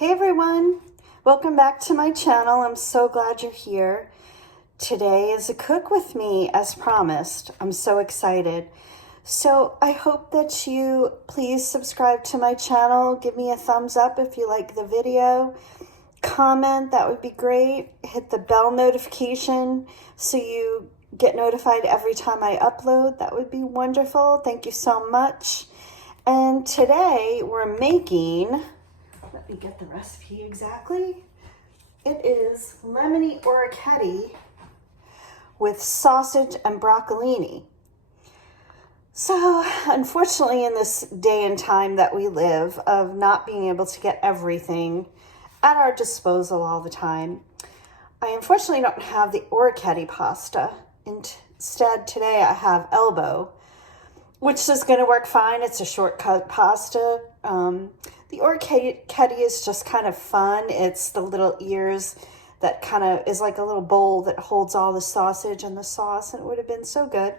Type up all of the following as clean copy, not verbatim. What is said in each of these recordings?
Hey everyone, welcome back to my channel. I'm so glad you're here. Today is a cook with me as promised. I'm so excited. So I hope that you please subscribe to my channel. Give me a thumbs up if you like the video. Comment, that would be great. Hit the bell notification so you get notified every time I upload. That would be wonderful. Thank you so much. And today we're making, let me get the recipe exactly. It is Lemony Orecchiette with sausage and broccolini. So unfortunately, in this day and time that we live of not being able to get everything at our disposal all the time, I unfortunately don't have the orecchiette pasta. Instead, today I have elbow, which is going to work fine. It's a shortcut pasta. The orecchiette is just kind of fun. It's the little ears that kind of is like a little bowl that holds all the sausage and the sauce, and it would have been so good,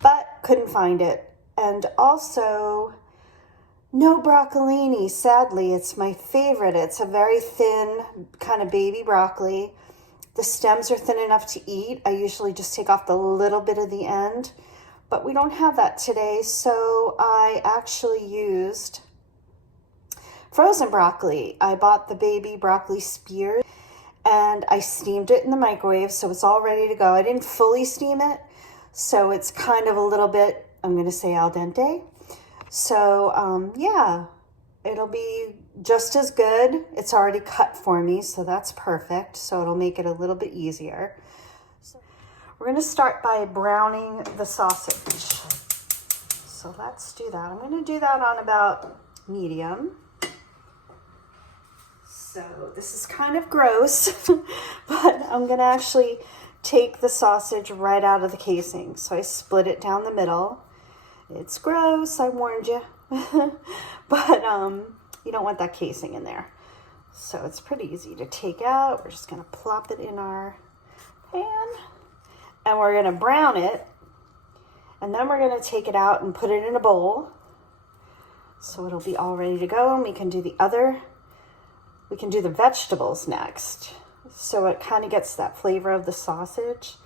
but couldn't find it. And also, no broccolini, sadly. It's my favorite. It's a very thin kind of baby broccoli. The stems are thin enough to eat. I usually just take off the little bit of the end, but we don't have that today, so I actually used frozen broccoli. I bought the baby broccoli spears and I steamed it in the microwave, so it's all ready to go. I didn't fully steam it, so it's kind of a little bit, I'm going to say al dente. So yeah, it'll be just as good. It's already cut for me, so that's perfect. So it'll make it a little bit easier. So we're going to start by browning the sausage. So let's do that. I'm going to do that on about medium. So this is kind of gross, but I'm going to actually take the sausage right out of the casing. So I split it down the middle. It's gross, I warned you. But you don't want that casing in there. So it's pretty easy to take out. We're just going to plop it in our pan. And we're going to brown it. And then we're going to take it out and put it in a bowl. So it'll be all ready to go. And we can do the vegetables next. So it kind of gets that flavor of the sausage.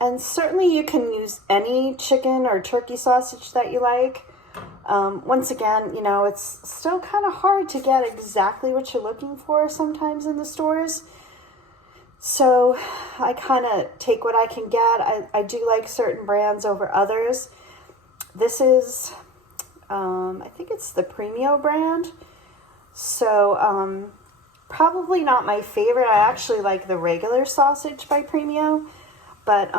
And certainly you can use any chicken or turkey sausage that you like. Once again, you know, it's still kind of hard to get exactly what you're looking for sometimes in the stores. So I kind of take what I can get. I do like certain brands over others. This is, I think it's the Premio brand. So probably not my favorite. I actually like the regular sausage by Premio. But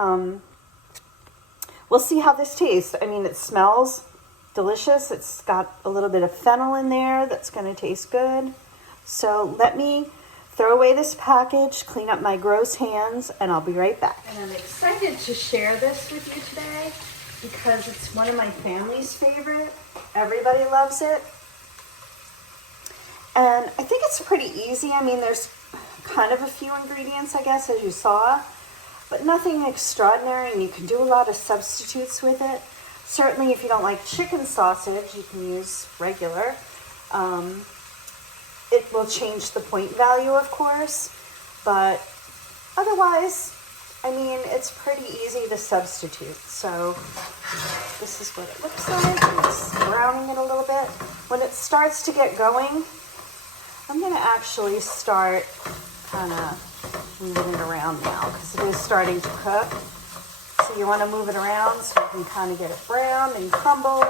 we'll see how this tastes. I mean, it smells delicious. It's got a little bit of fennel in there that's going to taste good. So let me throw away this package, clean up my gross hands, and I'll be right back. And I'm excited to share this with you today because it's one of my family's favorite. Everybody loves it. And I think it's pretty easy. I mean, there's kind of a few ingredients, I guess, as you saw, but nothing extraordinary, and you can do a lot of substitutes with it. Certainly, if you don't like chicken sausage, you can use regular. It will change the point value, of course, but otherwise, I mean, it's pretty easy to substitute. So this is what it looks like. I'm just browning it a little bit. When it starts to get going, I'm going to actually start kind of moving it around now because it is starting to cook. So you want to move it around so you can kind of get it brown and crumbled.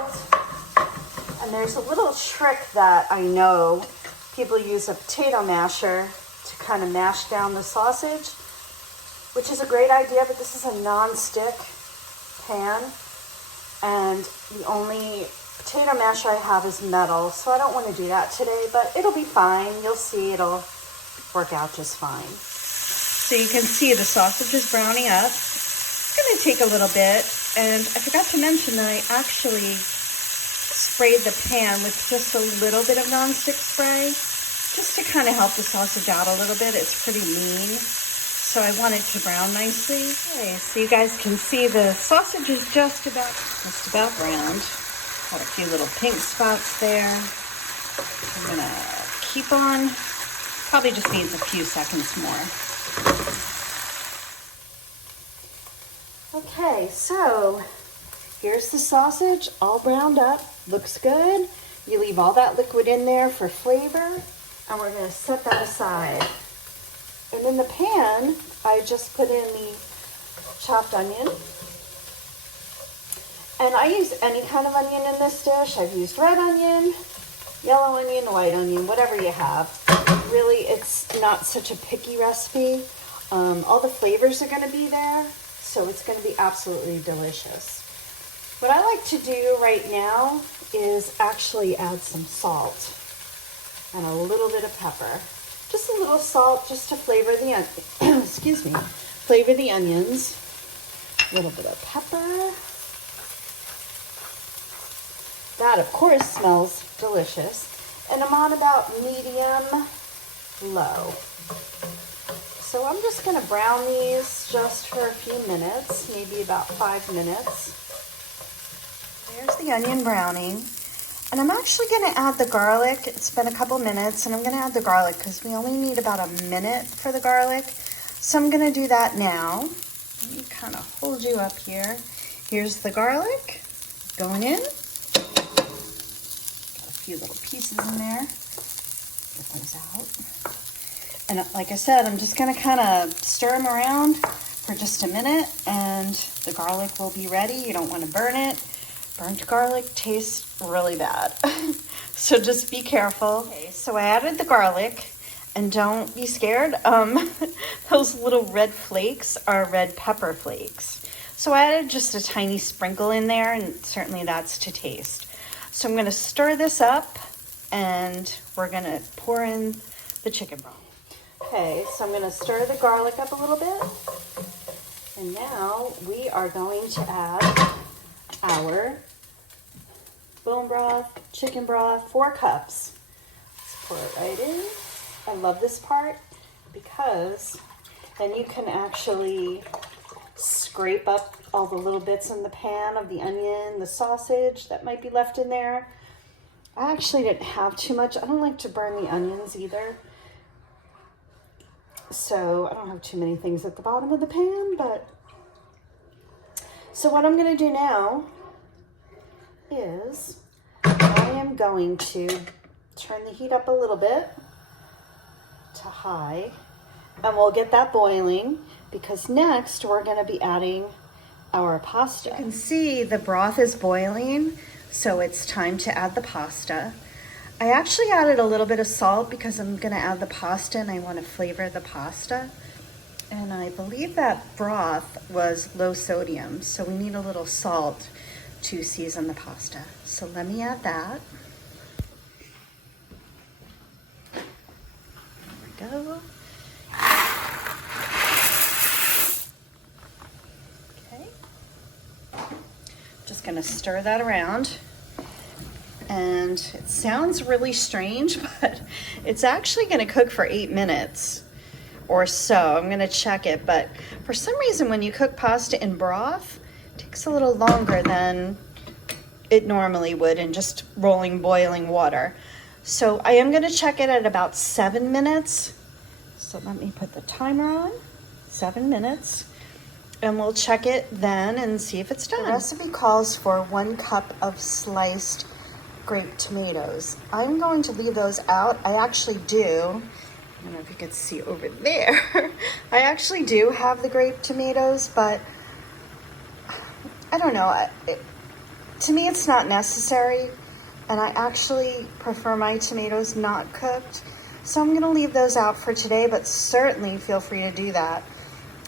And there's a little trick that I know people use a potato masher to kind of mash down the sausage, which is a great idea, but this is a non-stick pan, and the only potato masher I have is metal, so I don't want to do that today, but it'll be fine. You'll see it'll work out just fine. So you can see the sausage is browning up. It's going to take a little bit, and I forgot to mention that I actually sprayed the pan with just a little bit of nonstick spray, just to kind of help the sausage out a little bit. It's pretty lean, so I want it to brown nicely. Okay, so you guys can see the sausage is just about browned. Got a few little pink spots there. I'm gonna keep on, probably just needs a few seconds more. Okay, so here's the sausage all browned up, looks good. You leave all that liquid in there for flavor, and we're gonna set that aside. And in the pan, I just put in the chopped onion. And I use any kind of onion in this dish. I've used red onion, yellow onion, white onion, whatever you have. Really, it's not such a picky recipe. All the flavors are gonna be there, so it's gonna be absolutely delicious. What I like to do right now is actually add some salt and a little bit of pepper. Just a little salt just to flavor the excuse me, flavor the onions. A little bit of pepper. That, of course, smells delicious. And I'm on about medium low. So I'm just going to brown these just for a few minutes, maybe about 5 minutes. There's the onion browning. And I'm actually going to add the garlic. It's been a couple minutes, and I'm going to add the garlic because we only need about a minute for the garlic. So I'm going to do that now. Let me kind of hold you up here. Here's the garlic going in. Got a few little pieces in there. Get those out. And like I said, I'm just going to kind of stir them around for just a minute, and the garlic will be ready. You don't want to burn it. Burnt garlic tastes really bad. So just be careful. Okay, so I added the garlic, and don't be scared. Those little red flakes are red pepper flakes. So I added just a tiny sprinkle in there, and certainly that's to taste. So I'm gonna stir this up, and we're gonna pour in the chicken broth. Okay, so I'm gonna stir the garlic up a little bit. And now we are going to add our bone broth, chicken broth, 4 cups. Let's pour it right in. I love this part because then you can actually scrape up all the little bits in the pan of the onion, the sausage that might be left in there. I actually didn't have too much. I don't like to burn the onions either. So I don't have too many things at the bottom of the pan, but so what I'm gonna do now is I am going to turn the heat up a little bit to high, and we'll get that boiling because next we're going to be adding our pasta. You can see the broth is boiling, so it's time to add the pasta. I actually added a little bit of salt because I'm going to add the pasta and I want to flavor the pasta. And I believe that broth was low sodium, so we need a little salt to season the pasta. So let me add that. There we go. Okay. Just gonna stir that around. And it sounds really strange, but it's actually gonna cook for 8 minutes or so. I'm gonna check it, but for some reason when you cook pasta in broth, it takes a little longer than it normally would in just boiling water. So I am gonna check it at about 7 minutes. So let me put the timer on, 7 minutes, and we'll check it then and see if it's done. The recipe calls for 1 cup of sliced grape tomatoes. I'm going to leave those out. I actually do. I don't know if you can see over there. I actually do have the grape tomatoes, but I don't know. To me, it's not necessary, and I actually prefer my tomatoes not cooked. So I'm going to leave those out for today, but certainly feel free to do that.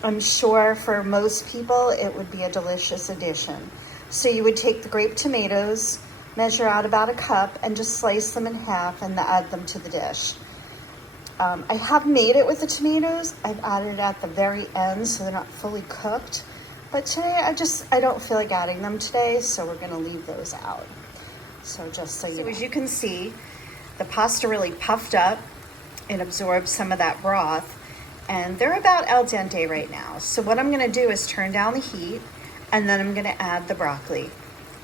I'm sure for most people, it would be a delicious addition. So you would take the grape tomatoes, measure out about 1 cup, and just slice them in half and add them to the dish. I have made it with the tomatoes. I've added it at the very end so they're not fully cooked. But today I don't feel like adding them today, so we're gonna leave those out. So just so you know. As you can see, the pasta really puffed up and absorbed some of that broth, and they're about al dente right now. So what I'm gonna do is turn down the heat, and then I'm gonna add the broccoli.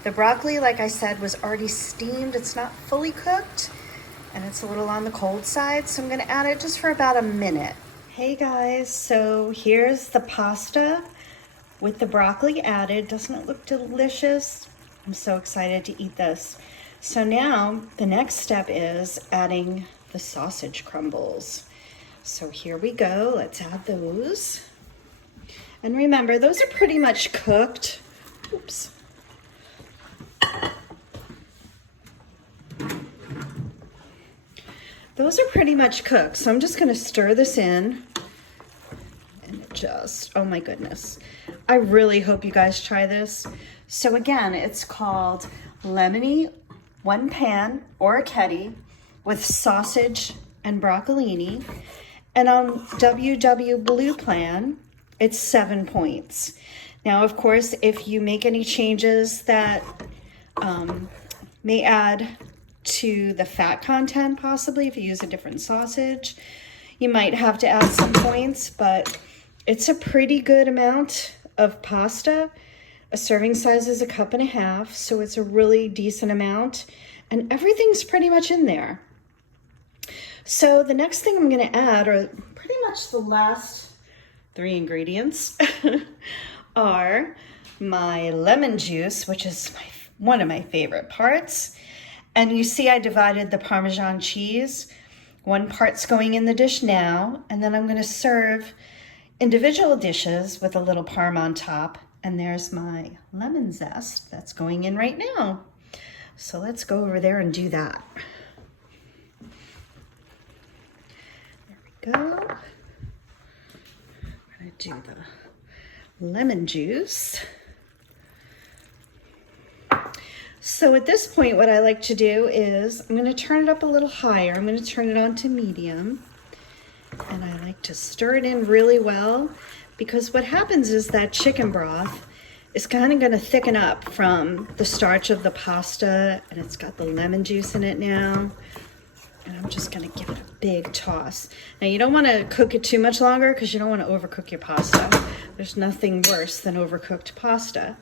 The broccoli, like I said, was already steamed. It's not fully cooked. and it's a little on the cold side, so I'm gonna add it just for about a minute. Hey guys, so here's the pasta with the broccoli added. Doesn't it look delicious? I'm so excited to eat this. So now the next step is adding the sausage crumbles. So here we go, let's add those. And remember, those are pretty much cooked. Oops. Those are pretty much cooked, so I'm just gonna stir this in. And it just, oh my goodness. I really hope you guys try this. So again, it's called Lemony One-pan Orecchiette with sausage and broccolini. And on WW Blue Plan, it's 7 points. Now, of course, if you make any changes that may add to the fat content, possibly, if you use a different sausage, you might have to add some points, but it's a pretty good amount of pasta. A serving size is 1.5 cups, so it's a really decent amount, and everything's pretty much in there. So the next thing I'm gonna add, or pretty much the last 3 ingredients, are my lemon juice, which is one of my favorite parts. And you see I divided the Parmesan cheese. 1 part's going in the dish now, and then I'm gonna serve individual dishes with a little parm on top. And there's my lemon zest that's going in right now. So let's go over there and do that. There we go. I'm gonna do the lemon juice. So at this point, what I like to do is I'm gonna turn it up a little higher. I'm gonna turn it on to medium. And I like to stir it in really well, because what happens is that chicken broth is kind of gonna thicken up from the starch of the pasta, and it's got the lemon juice in it now. And I'm just gonna give it a big toss. Now you don't wanna cook it too much longer because you don't wanna overcook your pasta. There's nothing worse than overcooked pasta.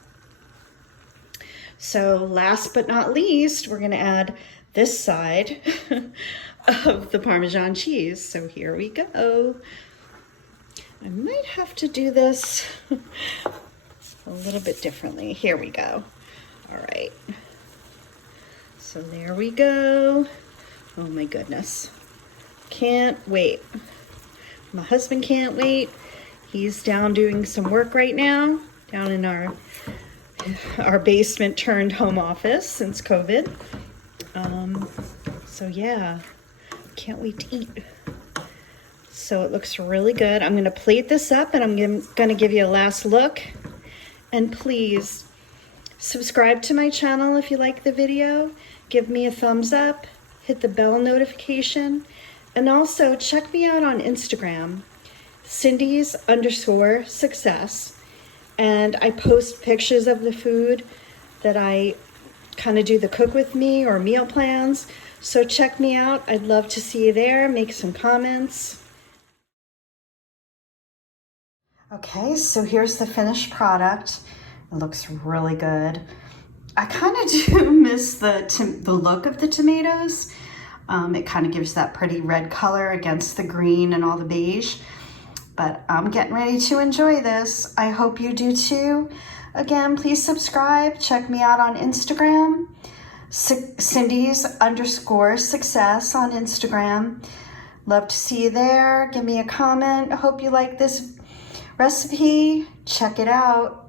So last but not least, we're gonna add this side of the Parmesan cheese. So here we go. I might have to do this a little bit differently. Here we go. All right. So there we go. Oh my goodness. Can't wait. My husband can't wait. He's down doing some work right now, down in our basement turned home office since COVID. So yeah, can't wait to eat. So it looks really good. I'm gonna plate this up and I'm gonna give you a last look. And please subscribe to my channel if you like the video. Give me a thumbs up, hit the bell notification, and also check me out on Instagram, Cindy's_success. And I post pictures of the food that I kind of do the cook with me or meal plans. So check me out. I'd love to see you there. Make some comments. Okay, so here's the finished product. It looks really good. I kind of do miss the look of the tomatoes. It kind of gives that pretty red color against the green and all the beige. But I'm getting ready to enjoy this. I hope you do too. Again, please subscribe. Check me out on Instagram, Cindy's_success on Instagram. Love to see you there. Give me a comment. I hope you like this recipe. Check it out.